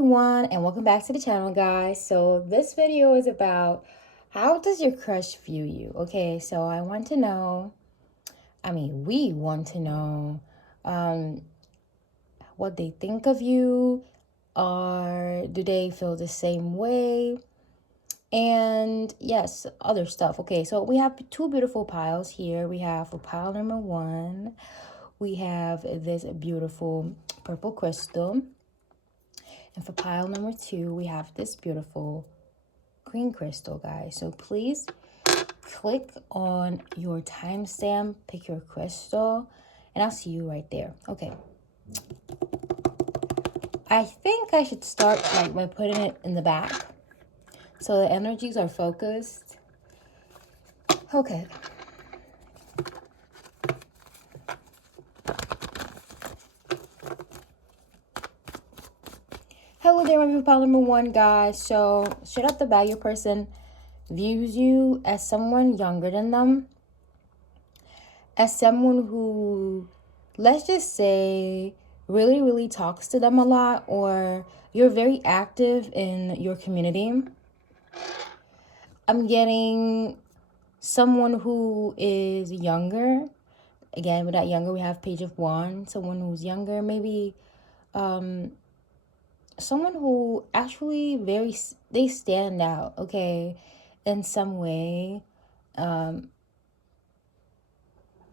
everyone, and welcome back to the channel, guys. So this video is about how does your crush view you? Okay, so I want to know, we want to know um what they think of you, or do they feel the same way? And yes, other stuff. Okay, so we have two beautiful piles here. We have for pile number one, we have this beautiful purple crystal. And for pile number two, we have this beautiful green crystal, guys. So please click on your timestamp, pick your crystal, and I'll see you right there. Okay. I think I should start by putting it in the back so the energies are focused. Okay. Hello there, my people. Number one, guys. So straight up the bat, your person views you as someone younger than them, as someone who, let's just say, really talks to them a lot, or you're very active in your community. I'm getting someone who is younger. Again, with that younger, we have Page of Wands. Someone who's younger, maybe someone who actually they stand out, okay, in some way.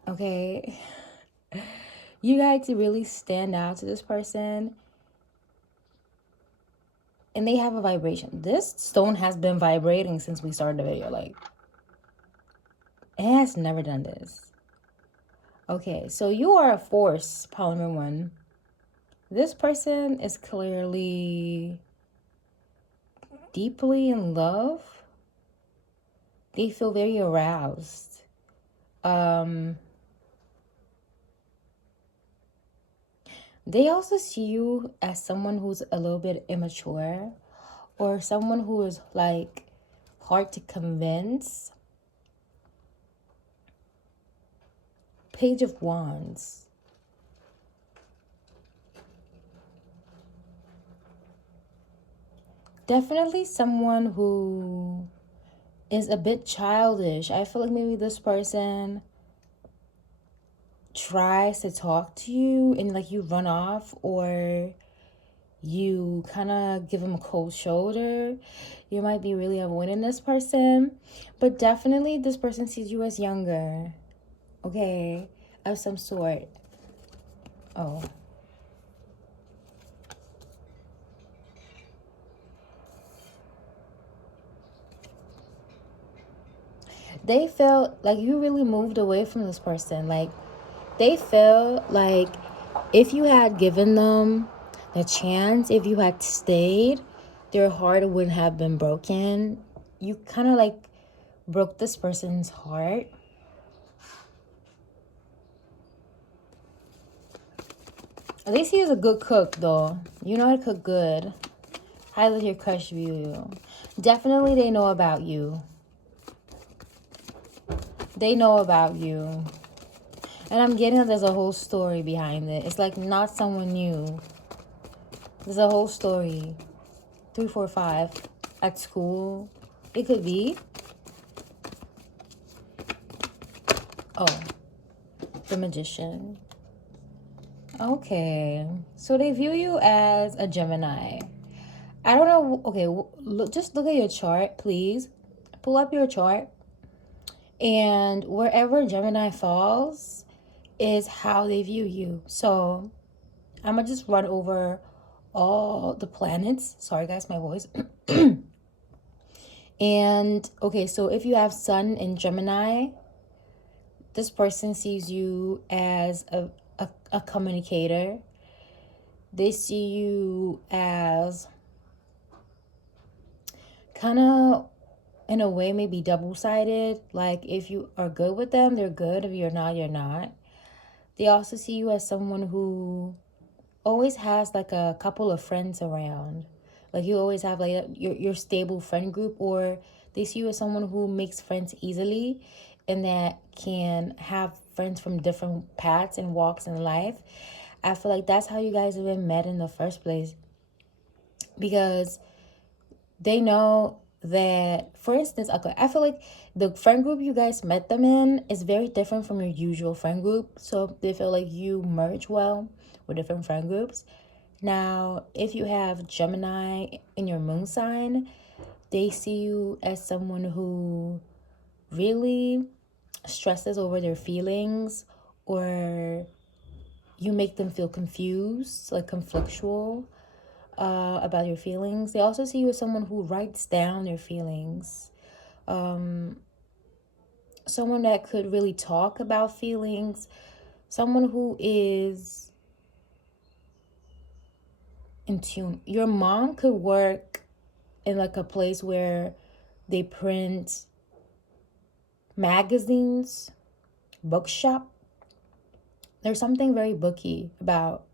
Okay. You guys really stand out to this person, and they have a vibration. This stone has been vibrating since we started the video. Like, it has never done this. Okay, so you are a force, polymer one. This person is clearly deeply in love. They feel very aroused. They also see you as someone who's a little bit immature, or someone who is like hard to convince. Page of Wands. Definitely someone who is a bit childish. I feel like maybe this person tries to talk to you and like you run off, or you kind of give them a cold shoulder. You might be really avoiding this person, but definitely this person sees you as younger, okay, of some sort. Oh, they felt like you really moved away from this person. Like, they feel like if you had given them the chance, if you had stayed, their heart wouldn't have been broken. You kind of like broke this person's heart. At least he is a good cook, though. You know how to cook good. How does your crush view you? Definitely they know about you. They know about you. And I'm getting that there's a whole story behind it. It's like not someone new. There's a whole story. 3, 4, 5. At school. It could be. Oh. The Magician. Okay. So they view you as a Gemini. I don't know. Okay, just look at your chart, please. Pull up your chart. And wherever Gemini falls is how they view you. So I'm going to just run over all the planets. Sorry, guys, my voice. And, okay, so if you have Sun in Gemini, this person sees you as a communicator. They see you as kind of, in a way, maybe double-sided. Like, if you are good with them, they're good. If you're not, you're not. They also see you as someone who always has like a couple of friends around. Like, you always have like your stable friend group, or they see you as someone who makes friends easily and that can have friends from different paths and walks in life. I feel like that's how you guys have been met in the first place. because they know that, for instance, okay, I feel like the friend group you guys met them in is very different from your usual friend group. So they feel like you merge well with different friend groups. Now, if you have Gemini in your moon sign, they see you as someone who really stresses over their feelings, or you make them feel confused, like conflictual about your feelings. They also see you as someone who writes down their feelings, someone that could really talk about feelings, someone who is in tune. Your mom could work in like a place where they print magazines, bookshop. There's something very booky about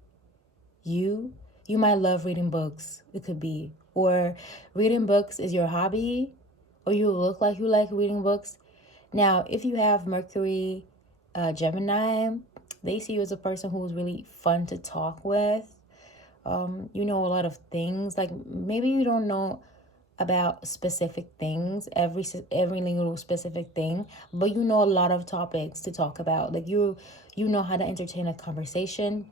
you. You might love reading books, it could be. Or reading books is your hobby, or you look like you like reading books. Now, if you have Mercury, Gemini, they see you as a person who is really fun to talk with. You know a lot of things. Like maybe you don't know about specific things, every little specific thing, but you know a lot of topics to talk about. Like you know how to entertain a conversation.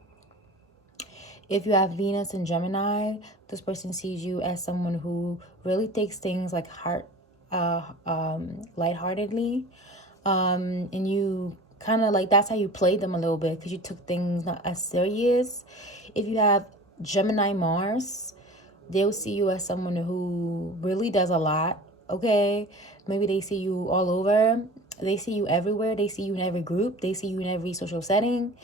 If you have Venus and Gemini, this person sees you as someone who really takes things like lightheartedly, and you kind of like, that's how you played them a little bit because you took things not as serious. If you have Gemini Mars, they'll see you as someone who really does a lot. Okay, maybe they see you all over. They see you everywhere. They see you in every group. They see you in every social setting.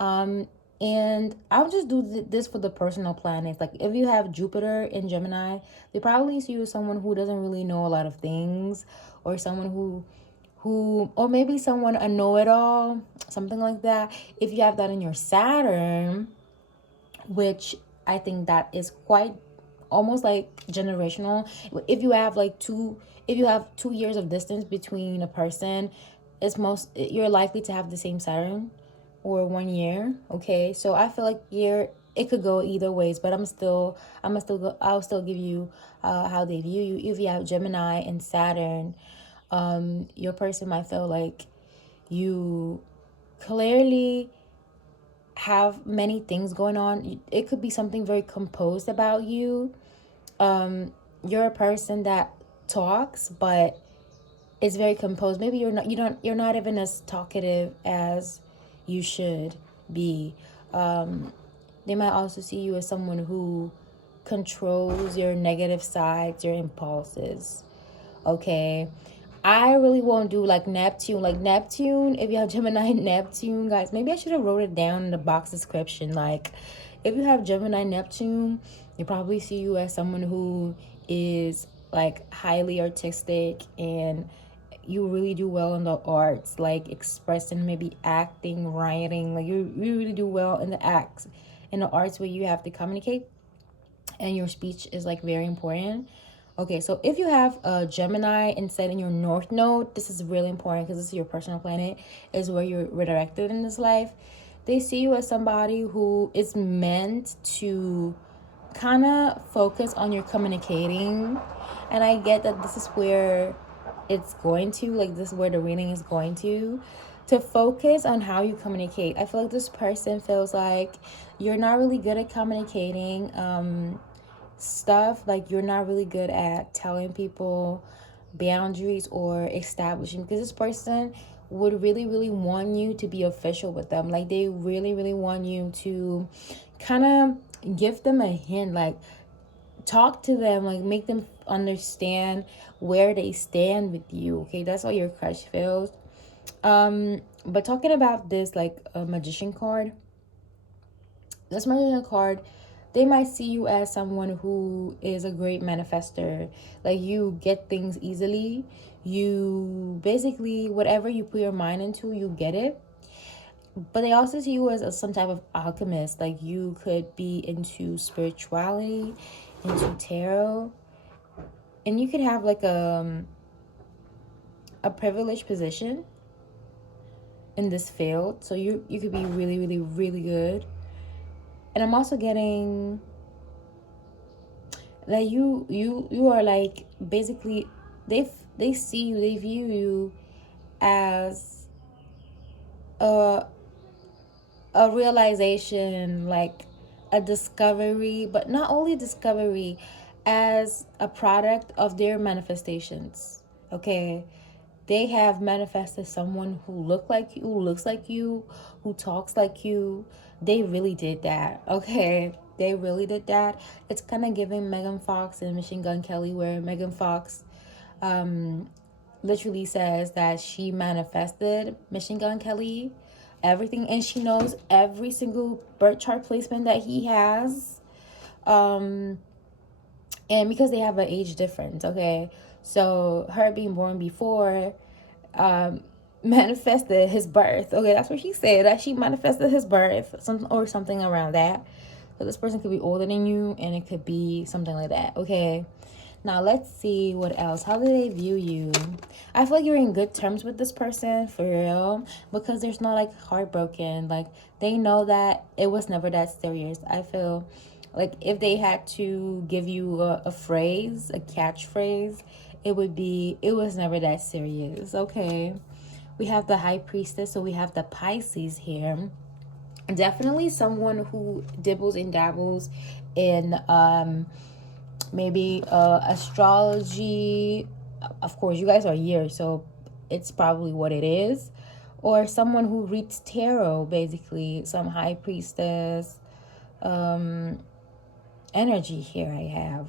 Um, and I'll just do this for the personal planets. Like if you have Jupiter in Gemini, they probably see you as someone who doesn't really know a lot of things, or someone or maybe someone a know-it-all, something like that. If you have that in your Saturn, which I think that is quite almost like generational. If you have 2 years of distance between a person, you're likely to have the same Saturn, or 1 year. Okay, so I feel like it could go either ways, but I'll still give you how they view you. If you have Gemini and Saturn, your person might feel like you clearly have many things going on. It could be something very composed about you. You're a person that talks, but it's very composed. Maybe you're not even as talkative as you should be. They might also see you as someone who controls your negative sides, your impulses. Okay, I really won't do like Neptune. Like Neptune, if you have Gemini Neptune, guys, maybe I should have wrote it down in the box description. Like, if you have Gemini Neptune, you probably see you as someone who is like highly artistic, and you really do well in the arts, like expressing, maybe acting, writing. Like you really do well in the acts, in the arts where you have to communicate, and your speech is like very important. Okay, so if you have a Gemini instead in your North Node, this is really important because this is your personal planet, is where you're redirected in this life. They see you as somebody who is meant to kind of focus on your communicating. And I get that this is where it's going to, like, this is where the reading is going to focus on how you communicate. I feel like this person feels like you're not really good at communicating stuff. Like you're not really good at telling people boundaries or establishing, because this person would really really want you to be official with them. Like they really really want you to kind of give them a hint, like talk to them, like make them understand where they stand with you. Okay, that's how your crush feels. But talking about this, like a magician card, this magician card, they might see you as someone who is a great manifester. Like you get things easily. You basically, whatever you put your mind into, you get it. But they also see you as some type of alchemist. Like you could be into spirituality, into tarot, and you could have like a privileged position in this field. So you could be really really really good. And I'm also getting that you are like basically they see you, they view you as a a realization, like a discovery, but not only discovery, as a product of their manifestations. Okay, they have manifested someone who look like you, who looks like you, who talks like you. They really did that. Okay, they really did that. It's kind of giving Megan Fox and Machine Gun Kelly, where Megan Fox literally says that she manifested Machine Gun Kelly, everything, and she knows every single birth chart placement that he has. Um, and because they have an age difference, okay, so her being born before manifested his birth. Okay, that's what she said, that she manifested his birth, something around that. So this person could be older than you, and it could be something like that. Okay. Now let's see what else. How do they view you? I feel like you're in good terms with this person, for real, because there's not like heartbroken. Like they know that it was never that serious. I feel like if they had to give you a phrase, a catchphrase, it would be, it was never that serious. Okay. We have the high priestess, so we have the Pisces here. Definitely someone who dibbles and dabbles in maybe astrology. Of course, you guys are here, so it's probably what it is. Or someone who reads tarot, basically some high priestess energy here. I have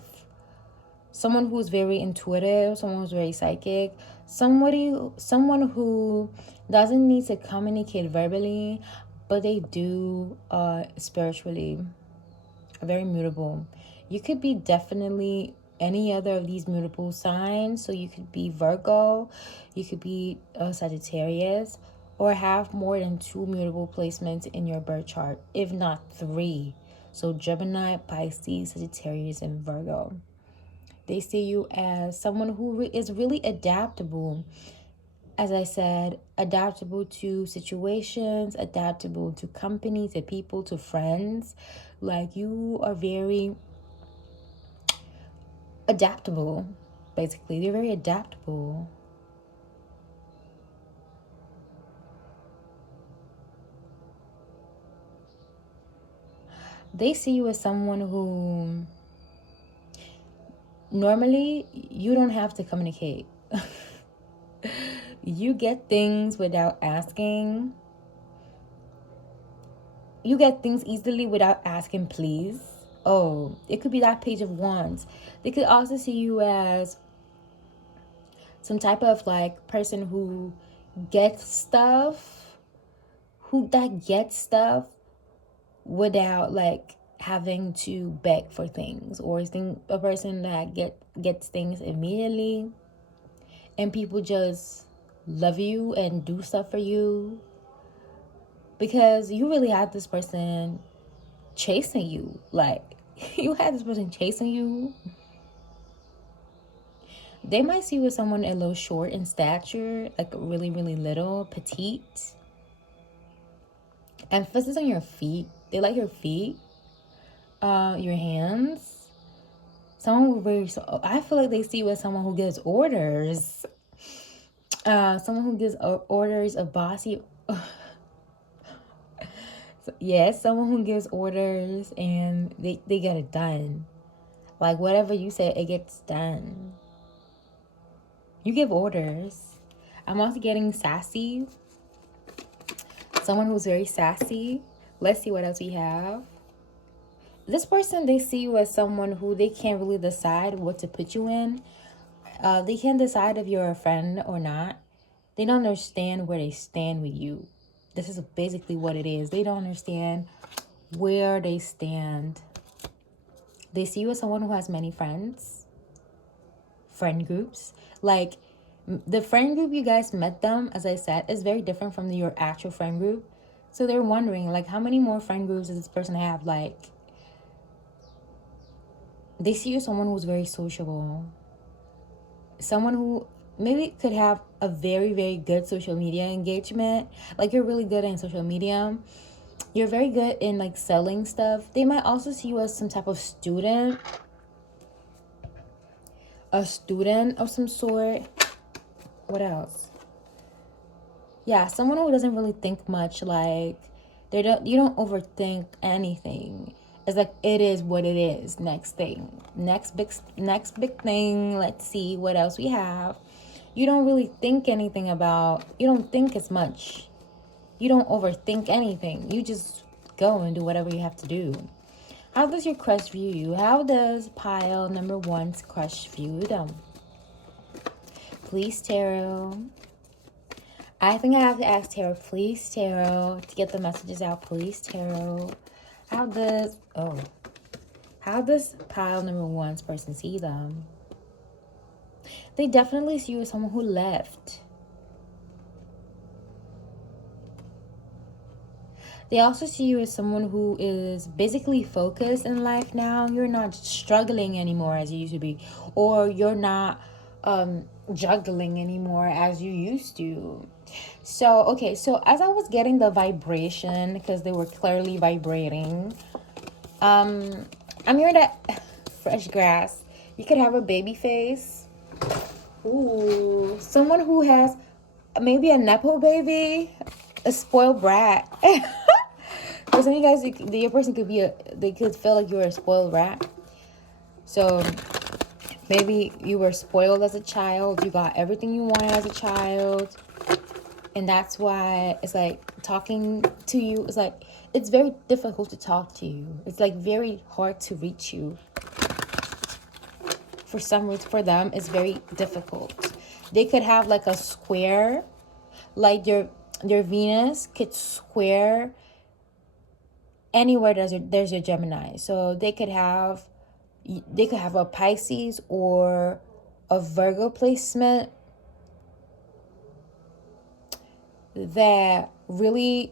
someone who's very intuitive, someone who's very psychic, someone who doesn't need to communicate verbally, but they do spiritually. Very mutable. You could be definitely any other of these mutable signs. So you could be Virgo, you could be Sagittarius, or have more than 2 mutable placements in your birth chart, if not 3. So Gemini, Pisces, Sagittarius, and Virgo. They see you as someone who is really adaptable. As I said, adaptable to situations, adaptable to company, to people, to friends. Like you are very adaptable, basically. They're very adaptable. They see you as someone who normally you don't have to communicate. You get things without asking. You get things easily without asking, please. Oh, it could be that Page of Wands. They could also see you as some type of like person who gets stuff, without like having to beg for things, or a person that gets things immediately, and people just love you and do stuff for you because you really had this person chasing you. Like you had this person chasing you. They might see you as someone a little short in stature, like really, really little, petite. Emphasis on your feet. They like your feet, your hands. Someone who very, I feel like they see you as someone who gives orders. Someone who gives orders, a bossy. Yes, someone who gives orders and they get it done. Like whatever you say, it gets done. You give orders. I'm also getting sassy. Someone who's very sassy. Let's see what else we have. This person, they see you as someone who they can't really decide what to put you in. They can't decide if you're a friend or not. They don't understand where they stand with you. This is basically what it is. They don't understand where they stand. They see you as someone who has many friends, friend groups. Like the friend group you guys met them, as I said, is very different from your actual friend group. So they're wondering, like, how many more friend groups does this person have? Like, they see you as someone who's very sociable. Someone who maybe could have a very, very good social media engagement. Like, you're really good in social media. You're very good in, like, selling stuff. They might also see you as some type of student. a student of some sort. What else? Yeah, someone who doesn't really think much. Like, you don't overthink anything. It's like it is what it is. Next thing, next big thing. Let's see what else we have. You don't really think anything about. You don't think as much. You don't overthink anything. You just go and do whatever you have to do. How does your crush view you? How does pile number one's crush view them? Please, tarot. I think I have to ask tarot. Please, tarot, to get the messages out. Please, tarot. How does pile number one's person see them? They definitely see you as someone who left. They also see you as someone who is basically focused in life now. You're not struggling anymore as you used to be. Or you're not juggling anymore as you used to. So, okay. So, as I was getting the vibration, because they were clearly vibrating, I'm hearing that fresh grass. You could have a baby face. Ooh. Someone who has maybe a Nepo baby. A spoiled brat. For some of you guys, your person could be they could feel like you're a spoiled rat. So maybe you were spoiled as a child. You got everything you wanted as a child. And that's why it's like talking to you. It's like, it's very difficult to talk to you. It's like very hard to reach you. For some reason, for them, it's very difficult. They could have like a square, like your Venus could square anywhere there's a Gemini. So they could have a Pisces or a Virgo placement that really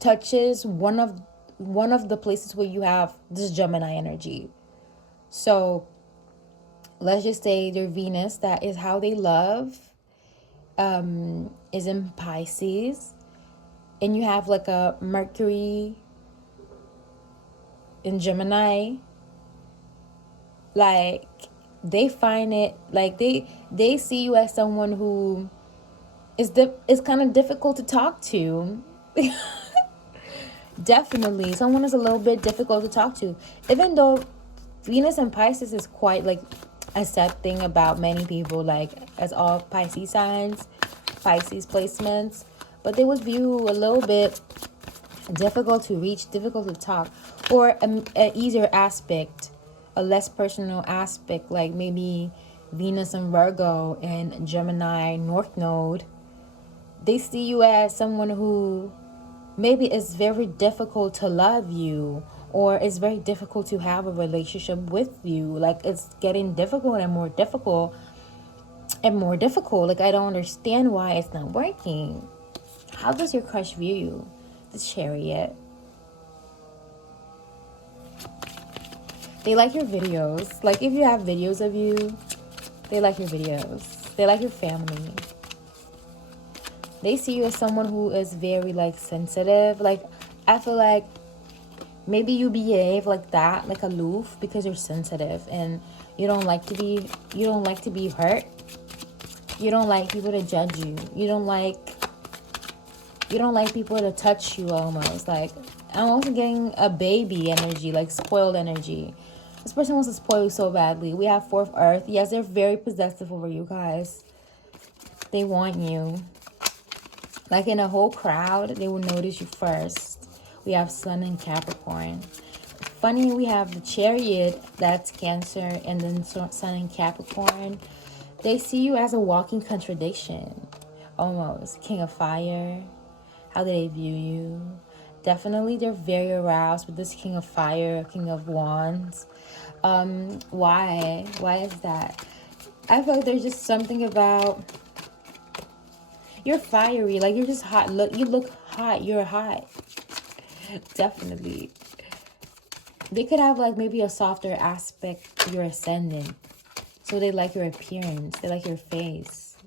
touches one of the places where you have this Gemini energy. So let's just say their Venus, that is how they love, is in Pisces, and you have like a Mercury in Gemini. Like, they find it, like they see you as someone who is kind of difficult to talk to. Definitely someone is a little bit difficult to talk to, even though Venus and Pisces is quite like accepting about many people, like as all Pisces signs, Pisces placements, but they would view a little bit difficult to reach, difficult to talk, or a easier aspect, a less personal aspect, like maybe Venus and Virgo and Gemini North Node. They see you as someone who maybe it's very difficult to love you, or it's very difficult to have a relationship with you. Like, it's getting difficult and more difficult and more difficult. Like, I don't understand why it's not working. How does your crush view you? The Chariot. They like your videos. Like, if you have videos of you, they like your videos. They like your family. They see you as someone who is very like sensitive. Like, I feel like maybe you behave like that, like aloof, because you're sensitive and you don't like to be hurt. You don't like people to judge you. You don't like people to touch you almost. Like, I'm also getting a baby energy, like spoiled energy. This person wants to spoil you so badly. We have fourth earth. Yes, they're very possessive over you guys. They want you. Like, in a whole crowd, they will notice you first. We have Sun and Capricorn. Funny, we have the Chariot, that's Cancer, and then Sun and Capricorn. They see you as a walking contradiction. Almost. King of Fire. How do they view you? Definitely, they're very aroused with this King of Fire, King of Wands. Why? Why is that? I feel like there's just something about... You're fiery, like you're just hot. You look hot. You're hot. Definitely. They could have like maybe a softer aspect to your ascendant. So they like your appearance. They like your face.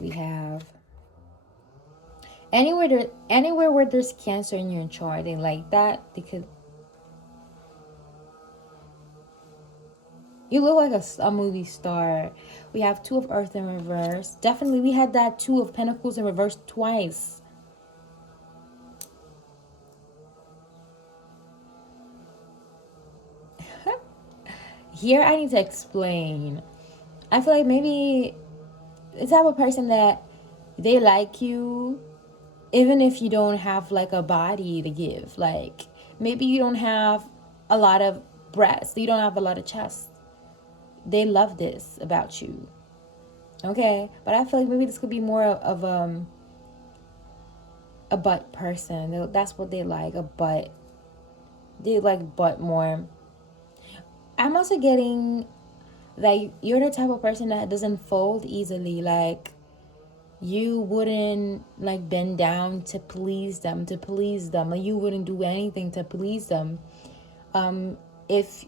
We have anywhere where there's Cancer in your chart, they like that. They could... You look like a movie star. We have Two of Earth in reverse. Definitely, we had that Two of Pentacles in reverse twice. Here, I need to explain. I feel like maybe it's type of person that they like you, even if you don't have like a body to give. Like, maybe you don't have a lot of breasts, you don't have a lot of chest. They love this about you. Okay, but I feel like maybe this could be more of a butt person. That's what they like, a butt. They like butt more. I'm also getting like you're the type of person that doesn't fold easily. Like, you wouldn't like bend down to please them, like you wouldn't do anything to please them. If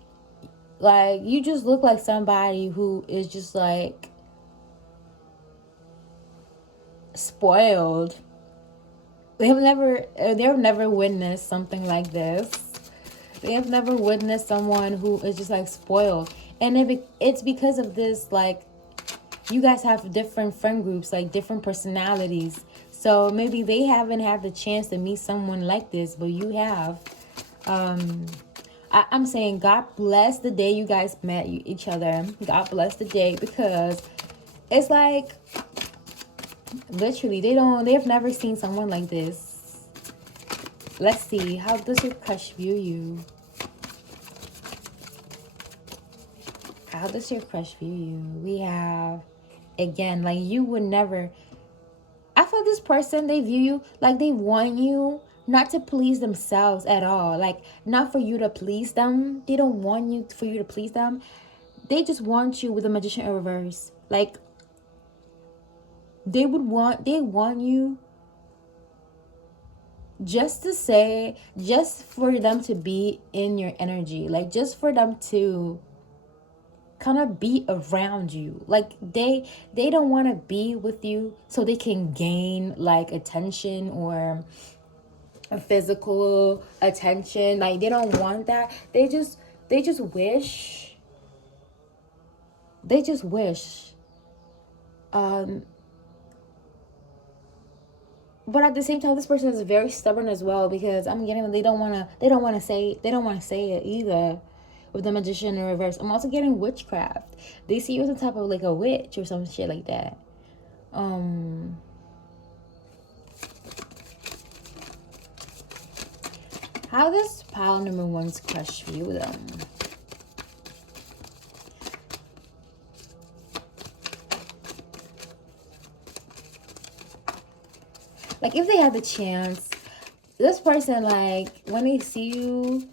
like you just look like somebody who is just like spoiled. They've never witnessed something like this. They have never witnessed someone who is just like spoiled. And if it's because of this, like, you guys have different friend groups, like different personalities. So maybe they haven't had the chance to meet someone like this, but you have. I'm saying God bless the day you guys met each other. God bless the day, because it's like literally they've never seen someone like this. Let's see, how does your crush view you? How does your crush view you? We have, again, like you would never. I feel this person, they view you like they want you not to please themselves at all. Like, not for you to please them. They don't want you for you to please them. They just want you with the Magician in reverse. Like, they want you just to say, just for them to be in your energy. Like, just for them to kind of be around you. Like, they don't want to be with you so they can gain like attention or a physical attention. Like, they don't want that. They just wish um but at the same time, this person is very stubborn as well, because I'm getting they don't want to say it either. With the Magician in reverse, I'm also getting witchcraft. They see you as a type of like a witch or some shit like that. How does pile number one's crush view them? Like, if they had the chance, this person, like, when they see you,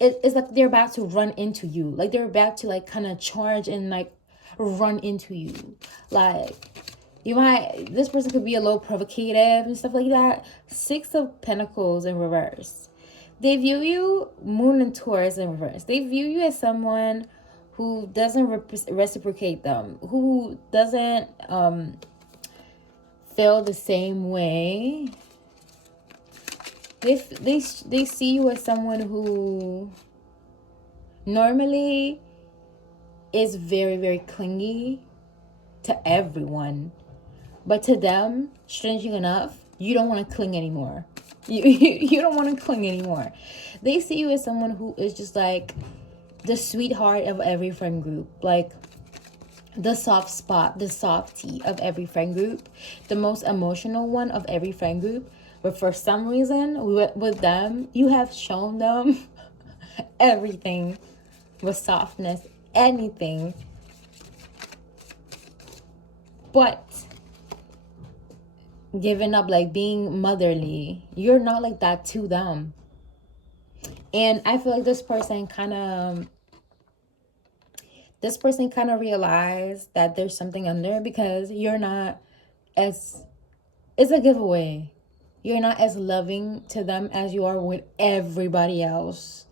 it's like they're about to run into you. Like, they're about to like kind of charge and like run into you. Like, this person could be a little provocative and stuff like that. Six of Pentacles in reverse. They view you, Moon and Taurus in reverse. They view you as someone who doesn't reciprocate them, who doesn't feel the same way. They see you as someone who normally is very, very clingy to everyone. But to them, strangely enough, you don't want to cling anymore. You don't want to cling anymore. They see you as someone who is just like the sweetheart of every friend group. Like, the soft spot, the softie of every friend group, the most emotional one of every friend group. But for some reason, with them, you have shown them everything with softness, anything. But giving up, like being motherly, you're not like that to them. And I feel like this person kind of realized that there's something under, because you're not as, it's a giveaway. You're not as loving to them as you are with everybody else.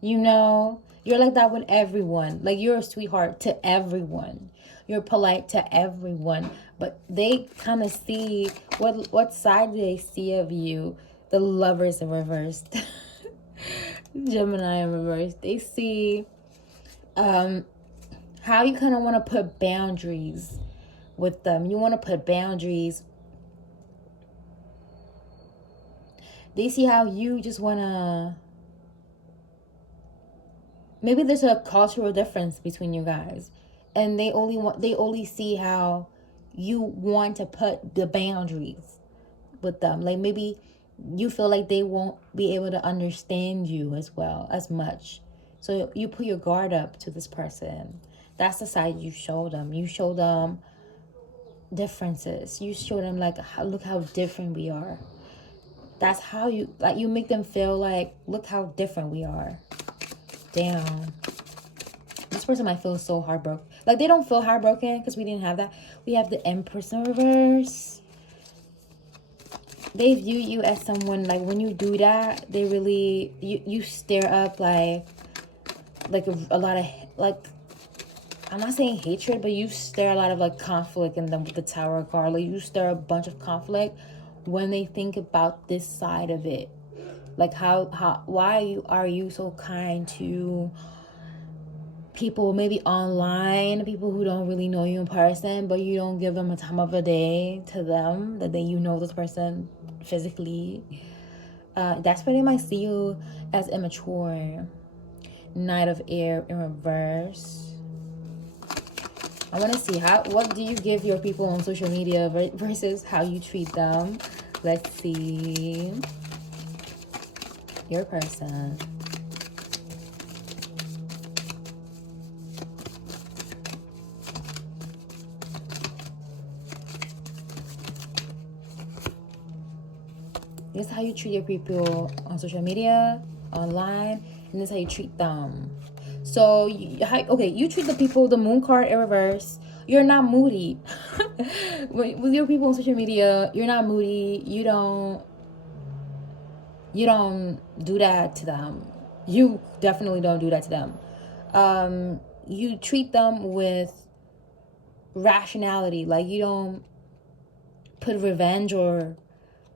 You know, you're like that with everyone. Like, you're a sweetheart to everyone. You're polite to everyone. But they kind of see, what side do they see of you? The Lovers in reverse. Gemini in reverse. They see how you kind of want to put boundaries with them. You want to put boundaries. They see how you just want to, maybe there's a cultural difference between you guys, and they only see how you want to put the boundaries with them. Like maybe you feel like they won't be able to understand you as well as much, so you put your guard up to this person. That's the side you show them. You show them differences. You show them like, look how different we are. That's how you, like, you make them feel like, look how different we are. Damn, this person might feel so heartbroken. Like, they don't feel heartbroken because we didn't have that. We have the Empress in reverse. They view you as someone, like, when you do that, they really, you stir up like a lot of, like, I'm not saying hatred, but you stir a lot of like conflict in them with the Tower card. Like, you stir a bunch of conflict when they think about this side of it. Like, why are you so kind to people, maybe online, people who don't really know you in person, but you don't give them a time of a day to them, that you know this person physically. That's why they might see you as immature. Knight of Air in reverse. I want to see what do you give your people on social media versus how you treat them. Let's see. Your person. This is how you treat your people on social media, online, and this is how you treat them. So, you treat the people, the Moon card in reverse. You're not moody. With your people on social media, you're not moody. You don't do that to them. You definitely don't do that to them. You treat them with rationality. Like, you don't put revenge or,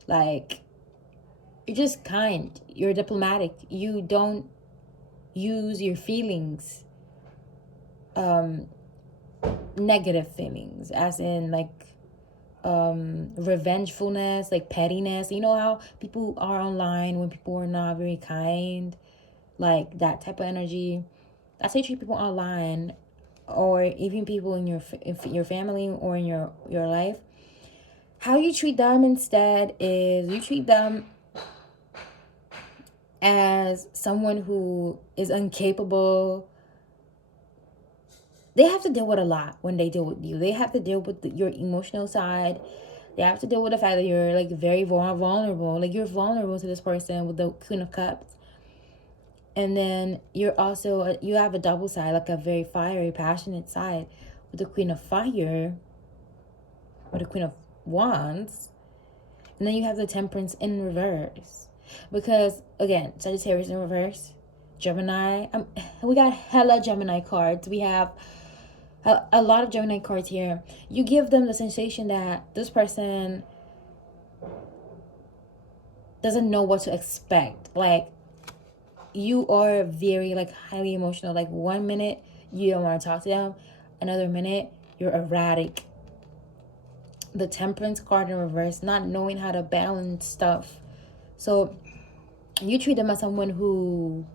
like, you're just kind. You're diplomatic. You don't use your feelings, negative feelings, as in like revengefulness, like pettiness. You know how people are online when people are not very kind, like that type of energy. That's how you treat people online, or even people in your family or in your life. How you treat them instead is you treat them as someone who is incapable. They have to deal with a lot when they deal with you. They have to deal with your emotional side. They have to deal with the fact that you're like very vulnerable. Like, you're vulnerable to this person with the Queen of Cups. And then you're also, you have a double side, like a very fiery, passionate side with the Queen of Fire or the Queen of Wands. And then you have the Temperance in reverse. Because, again, Sagittarius in reverse, Gemini. We got hella Gemini cards. We have a lot of Gemini cards here. You give them the sensation that this person doesn't know what to expect. Like, you are very, like, highly emotional. Like, 1 minute you don't want to talk to them, another minute you're erratic. The Temperance card in reverse, not knowing how to balance stuff. So you treat them as someone who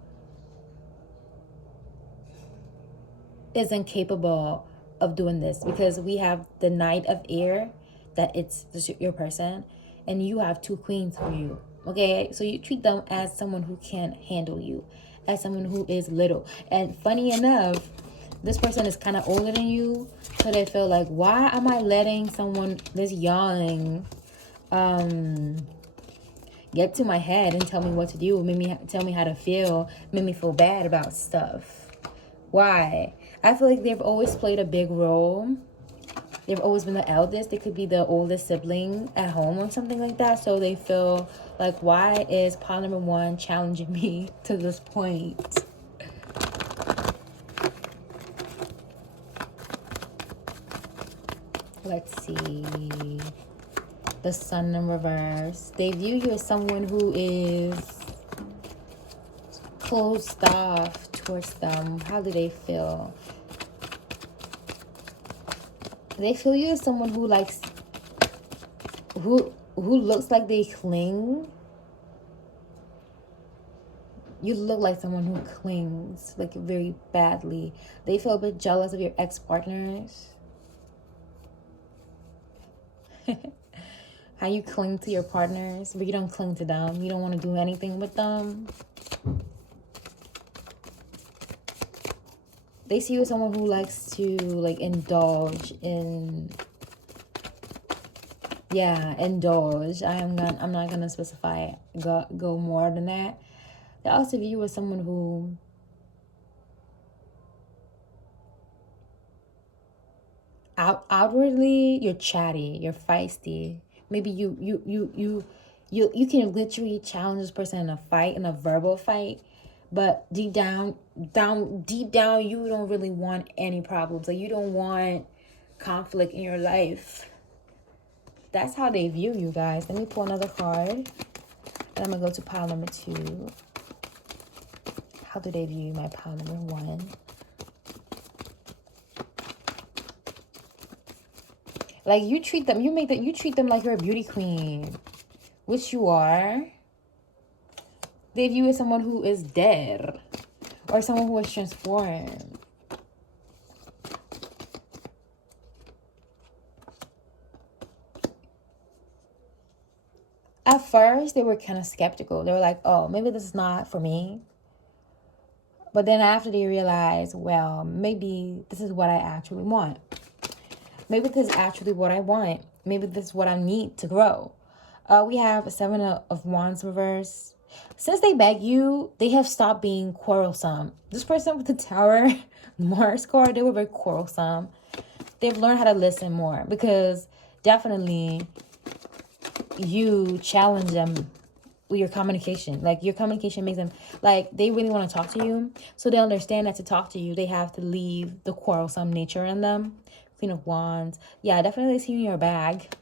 is incapable of doing this, because we have the Knight of Air, that it's your person, and you have two queens for you. Okay, so you treat them as someone who can't handle you, as someone who is little. And funny enough, this person is kind of older than you, so they feel like, why am I letting someone this young get to my head and tell me what to do, tell me how to feel, make me feel bad about stuff? Why? I feel like they've always played a big role. They've always been the eldest. They could be the oldest sibling at home or something like that. So they feel like, why is pile number one challenging me to this point? Let's see. The Sun in reverse. They view you as someone who is closed off towards them. How do they feel? They feel you as someone who likes, who looks like they cling. You look like someone who clings, like, very badly. They feel a bit jealous of your ex-partners. How you cling to your partners, but you don't cling to them. You don't want to do anything with them. They see you as someone who likes to, like, indulge in... Yeah, indulge. I'm not gonna specify, go more than that. They also view you as someone who... outwardly, you're chatty, you're feisty. Maybe you can literally challenge this person in a fight, in a verbal fight, but deep down, you don't really want any problems. Like, you don't want conflict in your life. That's how they view you, guys. Let me pull another card, and I'm gonna go to pile number 2. How do they view my pile number 1? Like, you treat them, you treat them like you're a beauty queen, which you are. They view you as someone who is dead, or someone who is transformed. At first, they were kind of skeptical. They were like, oh, maybe this is not for me. But then after they realized, well, maybe this is what I actually want. Maybe this is actually what I want. Maybe this is what I need to grow. We have 7 of Wands reverse. Since they beg you, they have stopped being quarrelsome. This person with the Tower, Mars card, they were very quarrelsome. They've learned how to listen more, because definitely you challenge them with your communication. Like, your communication makes them, like, they really want to talk to you. So they understand that to talk to you, they have to leave the quarrelsome nature in them. Queen of Wands. Yeah, definitely see you in your bag.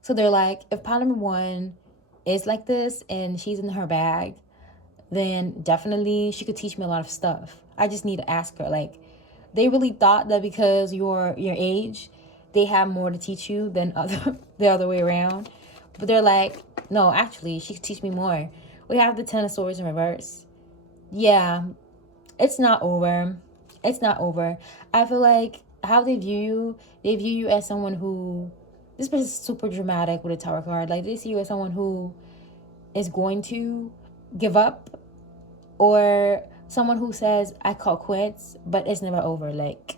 So they're like, if pile number 1 is like this and she's in her bag, then definitely she could teach me a lot of stuff. I just need to ask her. Like, they really thought that because you're your age, they have more to teach you than the other way around. But they're like, no, actually, she could teach me more. We have the 10 of Swords in reverse. Yeah, it's not over. It's not over. I feel like how they view you as someone who... This person is super dramatic with a Tower card. Like, they see you as someone who is going to give up, or someone who says, I call quits, but it's never over. Like,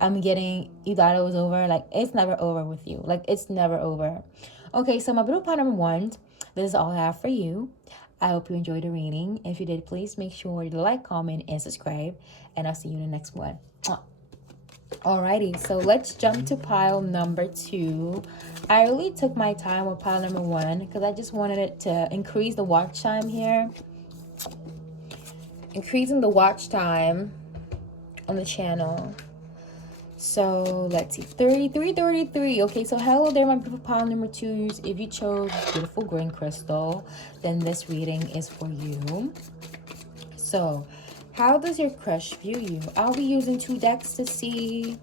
you thought it was over. Like, it's never over with you. Like, it's never over. Okay, so my beautiful part number 1, this is all I have for you. I hope you enjoyed the reading. If you did, please make sure to like, comment, and subscribe. And I'll see you in the next one. Alrighty, so let's jump to pile number 2. I really took my time with pile number 1 because I just wanted it to increase the watch time here. Increasing the watch time on the channel. So let's see, 33. Okay, so hello there, my beautiful pile number 2s. If you chose this beautiful green crystal, then this reading is for you. So how does your crush view you? I'll be using 2 decks to see.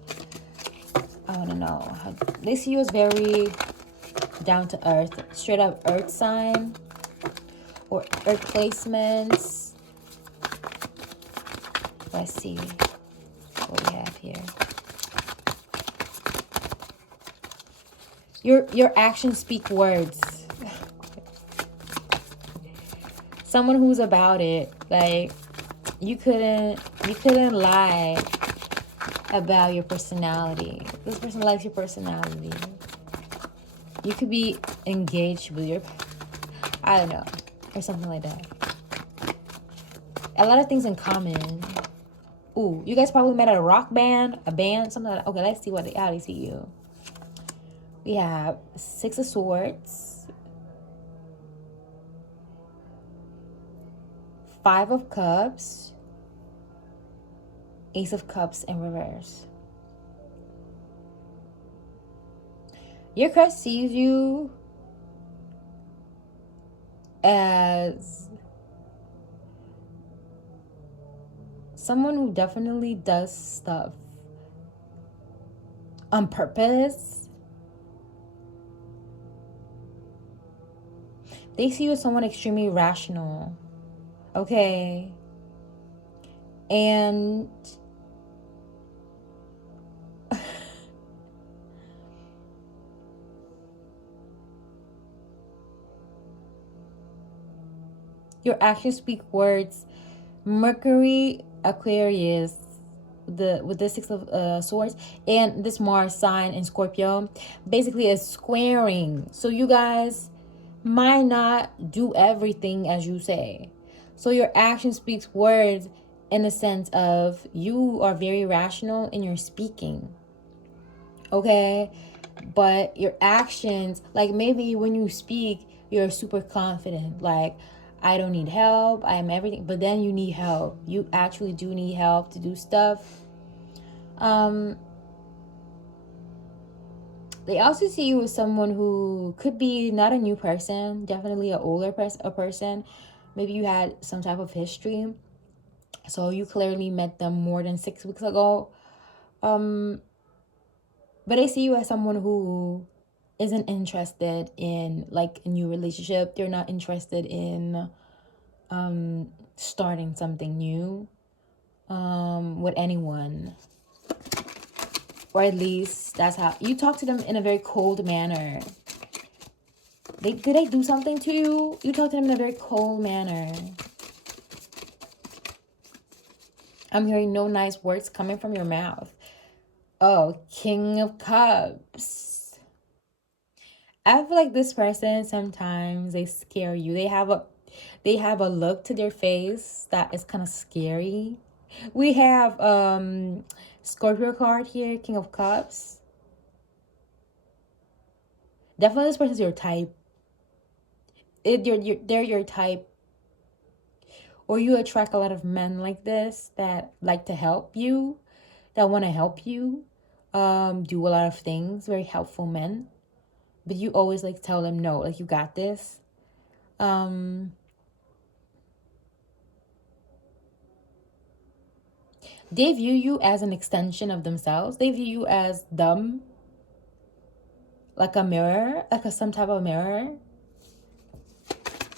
I want to know how they see you. As very down to earth, straight up earth sign, or earth placements. Let's see what we have here. Your actions speak words. Someone who's about it. Like, you couldn't lie about your personality. This person likes your personality. You could be engaged with your, I don't know, or something like that. A lot of things in common. Ooh, you guys probably met at a rock band, a band, something like that. Okay, let's see how they see you. We have 6 of Swords, 5 of Cups, Ace of Cups in reverse. Your crush sees you as someone who definitely does stuff on purpose. They see you as someone extremely rational. Okay. And your actions speak words. Mercury, Aquarius, with the Six of Swords, and this Mars sign in Scorpio, basically is squaring. So you guys might not do everything as you say. So your action speaks words in the sense of you are very rational in your speaking. Okay? But your actions, like maybe when you speak, you're super confident. Like, I don't need help. I am everything. But then you need help. You actually do need help to do stuff. They also see you as someone who could be not a new person, definitely an older person. Maybe you had some type of history. So you clearly met them more than 6 weeks ago. But they see you as someone who isn't interested in like a new relationship. They're not interested in starting something new with anyone. Or at least that's how you talk to them, in a very cold manner. Did they do something to you? You talk to them in a very cold manner. I'm hearing no nice words coming from your mouth. Oh, King of Cups. I feel like this person, sometimes they scare you. They have a look to their face that is kind of scary. We have Scorpio card here, King of Cups. Definitely this person's your type. They're your type. Or you attract a lot of men like this that like to help you, that want to help you, do a lot of things, very helpful men. But you always like tell them no, like you got this. They view you as an extension of themselves. They view you as them, like a mirror, like some type of mirror.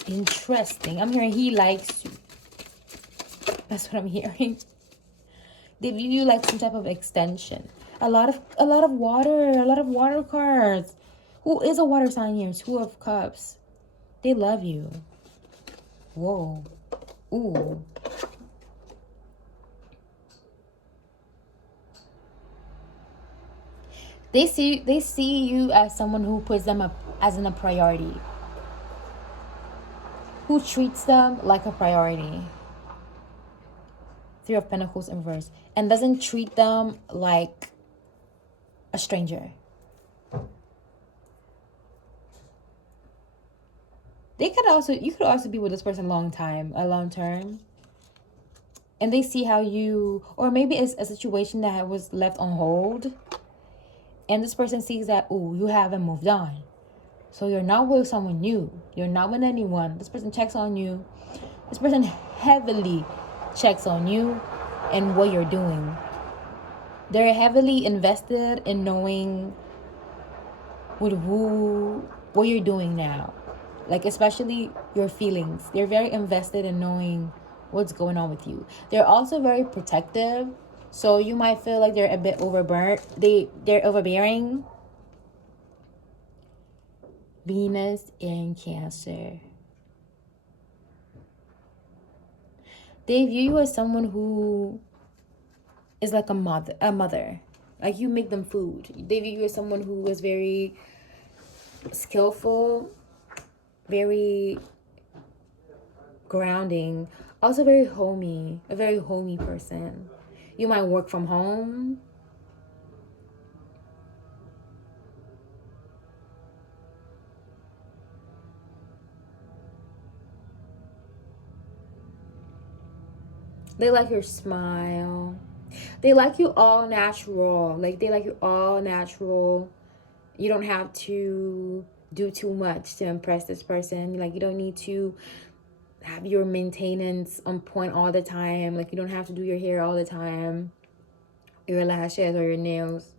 Interesting. I'm hearing he likes you. That's what I'm hearing. They view you like some type of extension. A lot of water cards. Who is a water sign here? Two of Cups. They love you. Whoa. Ooh. They see you as someone who puts them up as in a priority. Who treats them like a priority. Three of Pentacles in reverse. And doesn't treat them like a stranger. You could also be with this person a long term. And they see how you, or maybe it's a situation that was left on hold. And this person sees that, ooh, you haven't moved on. So you're not with someone new. You're not with anyone. This person checks on you. This person heavily checks on you and what you're doing. They're heavily invested in knowing what you're doing now. Like, especially your feelings. They're very invested in knowing what's going on with you. They're also very protective. So you might feel like they're a bit overburnt. They're overbearing. Venus in Cancer. They view you as someone who is like a mother. Like, you make them food. They view you as someone who is very skillful, very grounding, also very homey, a very homey person. You might work from home. They like your smile. They like you all natural. Like, they like you all natural. You don't have to do too much to impress this person. Like, you don't need to have your maintenance on point all the time. Like, you don't have to do your hair all the time, your lashes or your nails.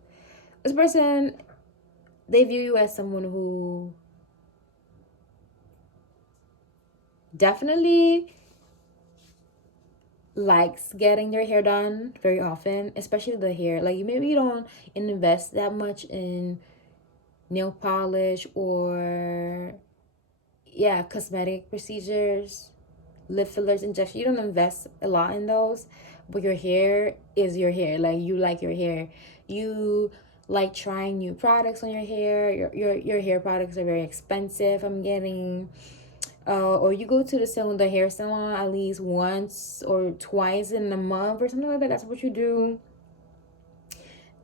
This person, they view you as someone who definitely likes getting their hair done very often, especially the hair. Like, maybe you don't invest that much in nail polish or, yeah, cosmetic procedures, lip fillers, injection. You don't invest a lot in those, but your hair is your hair. Like, you like your hair. You like trying new products on your hair. Your hair products are very expensive. I'm getting or you go to the hair salon at least once or twice in a month or something like that. That's what you do.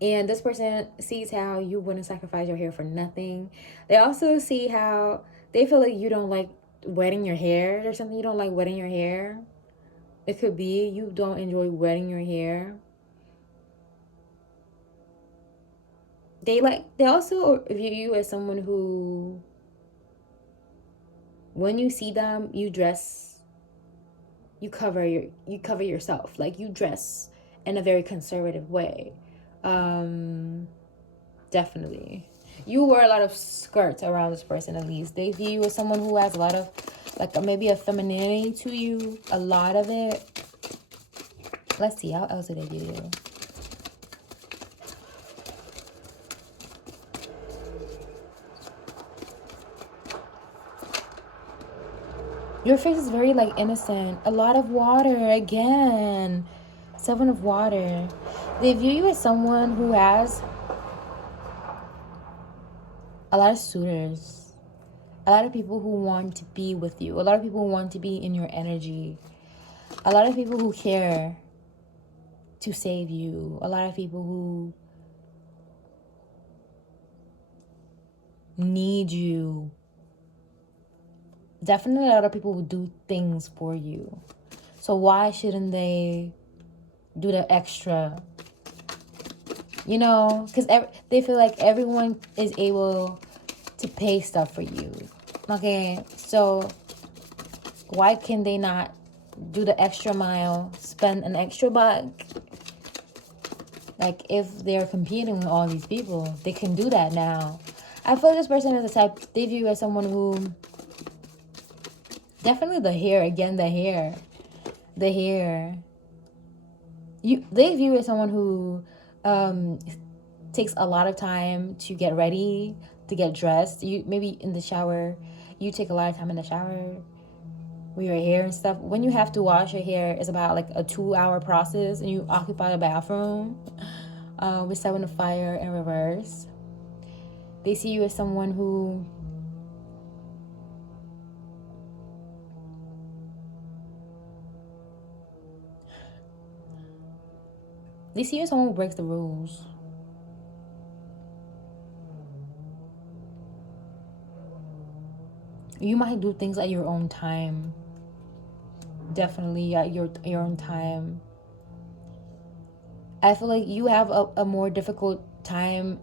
And this person sees how you wouldn't sacrifice your hair for nothing. They also see how they feel like you don't like wetting your hair. There's something you don't like wetting your hair. It could be you don't enjoy wetting your hair. They also view you as someone who, when you see them, you cover yourself. Like, you dress in a very conservative way. Definitely. You wear a lot of skirts around this person, at least. They view you as someone who has a lot of, like, maybe a femininity to you. A lot of it. Let's see, how else do they view you? Your face is very, like, innocent. A lot of water, again. 7 of water. They view you as someone who has a lot of suitors. A lot of people who want to be with you. A lot of people who want to be in your energy. A lot of people who care to save you. A lot of people who need you. Definitely a lot of people who do things for you. So why shouldn't they do the extra? You know, because they feel like everyone is able to pay stuff for you. Okay, so why can they not do the extra mile, spend an extra buck? Like, if they're competing with all these people, they can do that now. I feel like this person is the type, they view you as someone who, definitely the hair, again, the hair. They view you as someone who takes a lot of time to get ready, to get dressed. You maybe in the shower, you take a lot of time in the shower with your hair and stuff. When you have to wash your hair, it's about like a 2-hour process, and you occupy the bathroom with 7 of fire in reverse. They see you as someone who breaks the rules. You might do things at your own time. Definitely at your own time. I feel like you have a more difficult time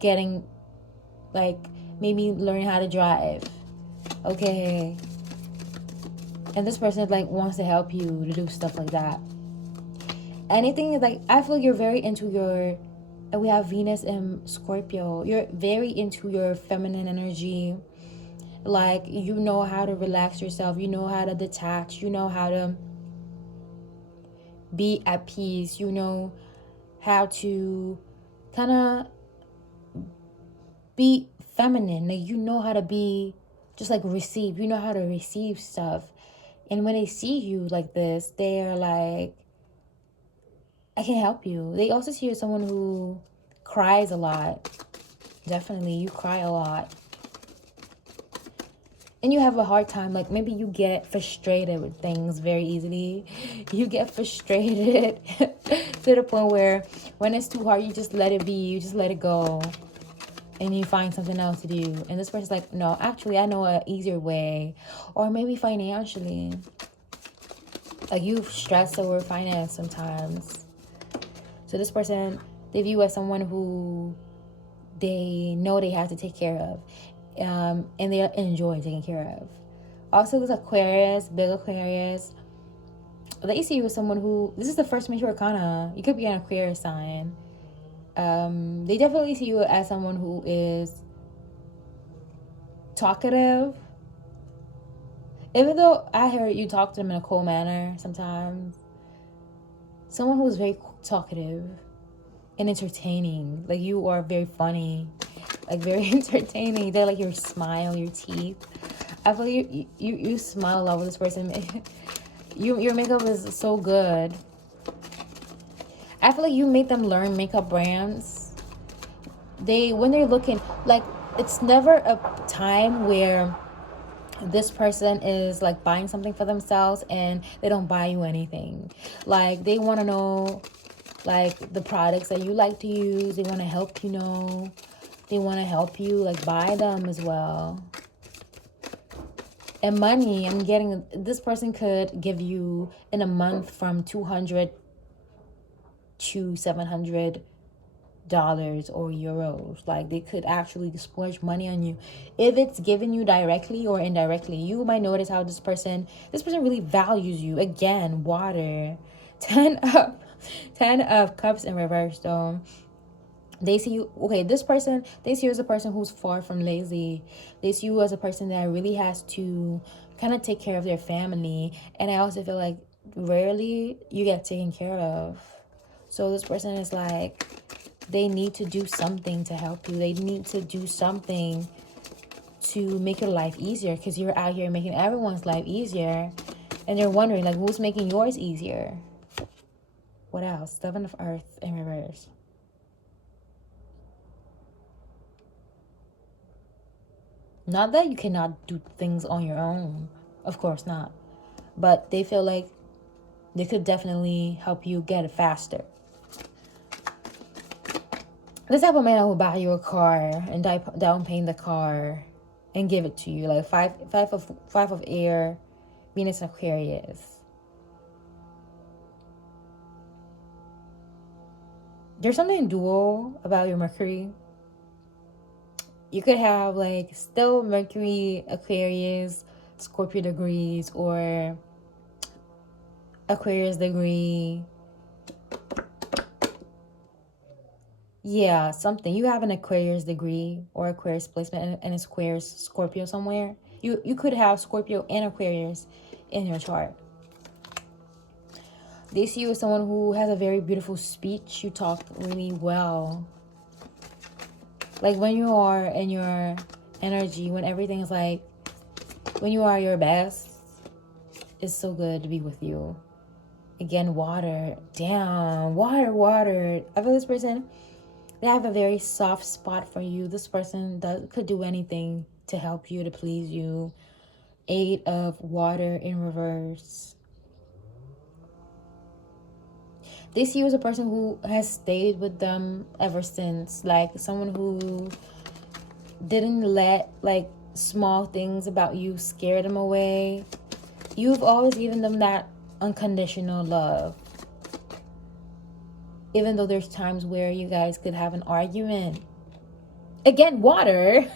getting, like, maybe learning how to drive. Okay. And this person, like, wants to help you to do stuff like that. Anything, like, I feel like you're very into your, we have Venus and Scorpio. You're very into your feminine energy. Like, you know how to relax yourself. You know how to detach. You know how to be at peace. You know how to kind of be feminine. Like, you know how to be just, like, receive. You know how to receive stuff. And when they see you like this, they are like, I can help you. They also see you as someone who cries a lot. Definitely, you cry a lot. And you have a hard time, like, maybe you get frustrated with things very easily. You get frustrated to the point where when it's too hard, you just let it be. You just let it go. And you find something else to do. And this person's like, no, actually, I know an easier way. Or maybe financially. Like, you stress over finance sometimes. So this person, they view as someone who they know they have to take care of. And they enjoy taking care of. Also, there's Aquarius, big Aquarius. They see you as someone who, this is the first major arcana. You could be an Aquarius sign. They definitely see you as someone who is talkative. Even though I heard you talk to them in a cool manner sometimes, someone who is very talkative and entertaining. Like, you are very funny, like very entertaining. They like your smile, your teeth. I feel you smile a lot with this person. Your makeup is so good. I feel like you make them learn makeup brands. When they're looking, like, it's never a time where this person is like buying something for themselves and they don't buy you anything. Like, they want to know like the products that you like to use. They want to help you know. They want to help you like buy them as well. And money, I'm getting, this person could give you in a month from $200 to $700 or euros. Like, they could actually splurge money on you if it's given you directly or indirectly. You might notice how this person really values you. Again, water. 10 of cups in reverse, though. They see you, okay, this person, they see you as a person who's far from lazy. They see you as a person that really has to kind of take care of their family. And I also feel like rarely you get taken care of. So this person is like, they need to do something to help you. They need to do something to make your life easier, because you're out here making everyone's life easier. And they're wondering, like, who's making yours easier? What else? 7 of Earth in reverse. Not that you cannot do things on your own. Of course not. But they feel like they could definitely help you get it faster. This type of man will buy you a car and down paying the car and give it to you. Like five of air, Venus and Aquarius. There's something dual about your Mercury. You could have like still Mercury, Aquarius, Scorpio degrees, or Aquarius degree. Yeah, something. You have an Aquarius degree or Aquarius placement and it's Aquarius Scorpio somewhere. You could have Scorpio and Aquarius in your chart. They see you as someone who has a very beautiful speech. You talk really well. Like, when you are in your energy, when everything is like, when you are your best, it's so good to be with you. Again, water. Damn, water. I feel this person, they have a very soft spot for you. This person could do anything to help you, to please you. 8 of water in reverse. They see you as a person who has stayed with them ever since. Like, someone who didn't let like small things about you scare them away. You've always given them that unconditional love. Even though there's times where you guys could have an argument. Again, water.